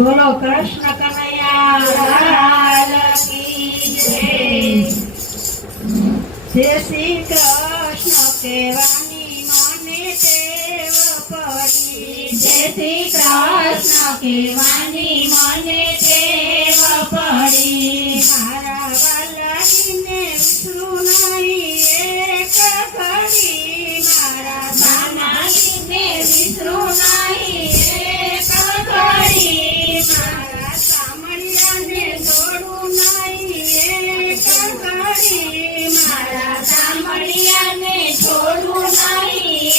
બોલો કૃષ્ણ કનૈયા લાલ કી જય. જય શ્રી કૃષ્ણ કહેવાની મને ટેવ પડી. જય શ્રી કૃષ્ણ કહેવાની મને ટેવ પડી. મારા વાલાજીને વિસરું નહીં એક ઘડી. મારા સામાજીને વિસરું નહીં એક ઘડી. મારા સામળિયાને છોડું નહીં એક ઘડી. મારા સામળિયાને છોડું નહીં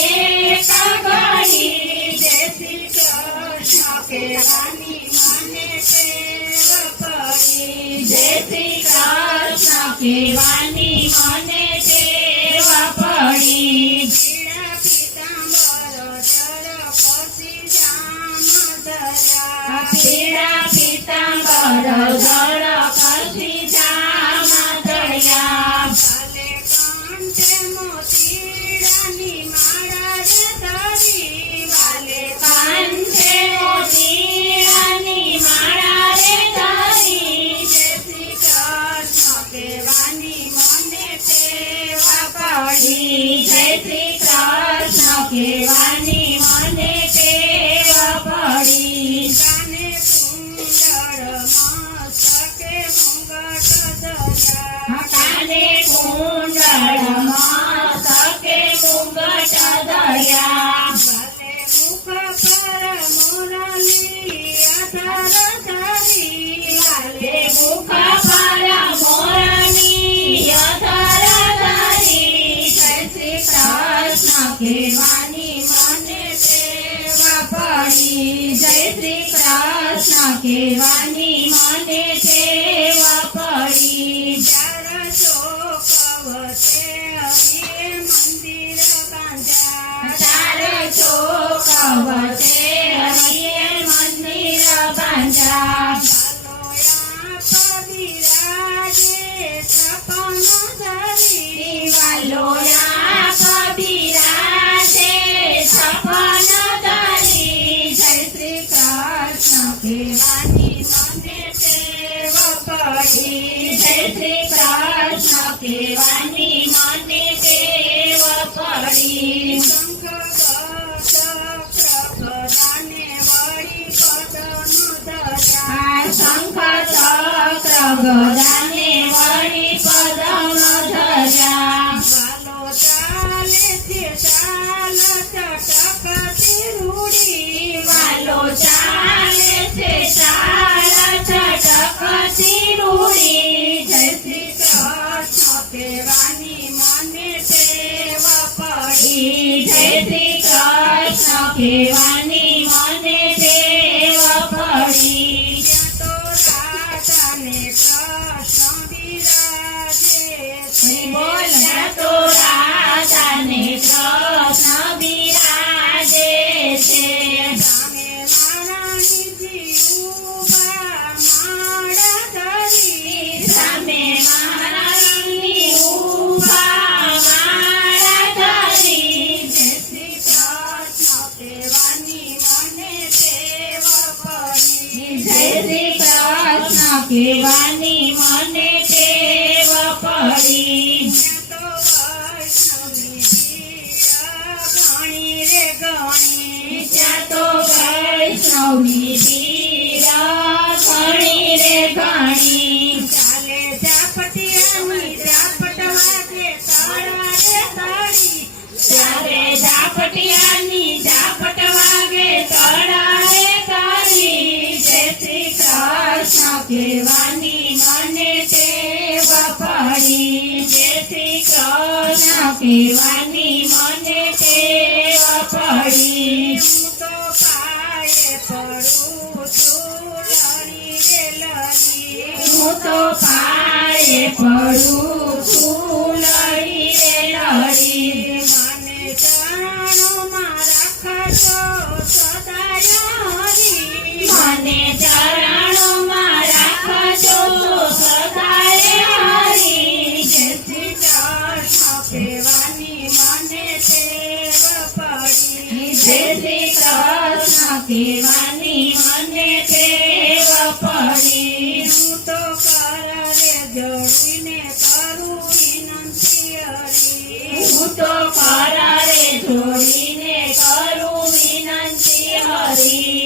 એક ઘડી. જય શ્રી કૃષ્ણ કહેવાની મને ટેવ પડી. જય શ્રી કૃષ્ણ કહેવાની મને ટેવ પડી. પીળા પીતાંબર જર પછી જામ ધર્યા. પીળા પીતાંબર જળ કશી જામ તળ્યા. ભલે કંઠે મોતીડાની માળા રે ધરી. વાલે કાંઠે મોતીડાની માળા રે ધરી. જય શ્રી કૃષ્ણ કહેવાની મને ટેવ પડી. જય શ્રી કૃષ્ણ કહેવાની મને ટેવ પડી. કાને કુંડળ મસ્તકે મુંગટ ધર્યા. કાને કુંડળ મસ્તકે મુંગટ ધર્યા. ભલે મુખ પર મોરલી અધર ધરી. વાલે મુખ પર મોરની અધર ધરી. જય શ્રી કૃષ્ણ કહેવાની મને ટેવ પડી. જય શ્રી કૃષ્ણ કહેવાની મને ટેવ પડી. ચાર ચોકવતે હરિએ મંદિર બાંધ્યા. ચાર ચોક વચ્ચે હરિએ મંદિર બાંધ્યા. વાલોયા પબિરાજે સપન ધરી. વાલોયા કબીરા છે છપન ધરી. જય શ્રી કૃષ્ણ કહેવાની મને ટેવ પડી. જય શ્રી કૃષ્ણ કહેવાની મને ટેવ પડી. શંખ ચક્ર ગદાને વળી પદનું ધર્યા. આ શંખ ચક્ર ગદાને વળી પદમ ધર્યા. વાલો ચાલે છે ચાલ ચટકતી રૂડી. વાલો ચાલે છે ચાલ ચટકતી રૂડી. જય શ્રી કૃષ્ણ કહેવાની મને ટેવ પડી. જય શ્રી કૃષ્ણ કહેવાની મને ટેવ પડી. ત્યાં તો રાધાને કૃષ્ણ બિરાજે બોલ તો રાધાને કૃષ્ણ બિરાજે છે. છે. સામે મહારાણીજી ઊભા માળા ધરી. સામે મહારાણી ઊભા માળા ધરી. જય શ્રી કૃષ્ણ કહેવાની મને ટેવ પડી. જય શ્રી કૃષ્ણ કહેવાની મને ટેવ પડી. ત્યાં તો વૈષ્ણવની પીરા ઘણી રે ઘણી. ત્યાં તો વૈષ્ણવની પીરા ઘણી રે ઘણી. ચાલે ઝાપટિયાની ઝાપટ વાગે તાળા રે તાળી. ત્યારે ઝાપટિયાની ઝાપટ વાગે તળા રે તાળી. જય શ્રી કૃષ્ણ કહેવાની મને ટેવ પડી. જય શ્રી કૃષ્ણ કહેવાની મને ટેવ પડી. હું તો પાયે પડું છું લડી રે લડી. હું તો પાયે પડું છું લડી રે લડી. મને ચરણોમાં રાખજો સદાય હરી. મને ચરણોમાં રાખજો સદાય હરી. જય શ્રી કૃષ્ણ કહેવાની મને ટેવ પડી. જય શ્રી કૃષ્ણ કહેવાની મને ટેવ પડી હું તો કરે જોડીને કરું વિનંતી હરી હું તો કરારે જોડીને કરું વિનંતી હરી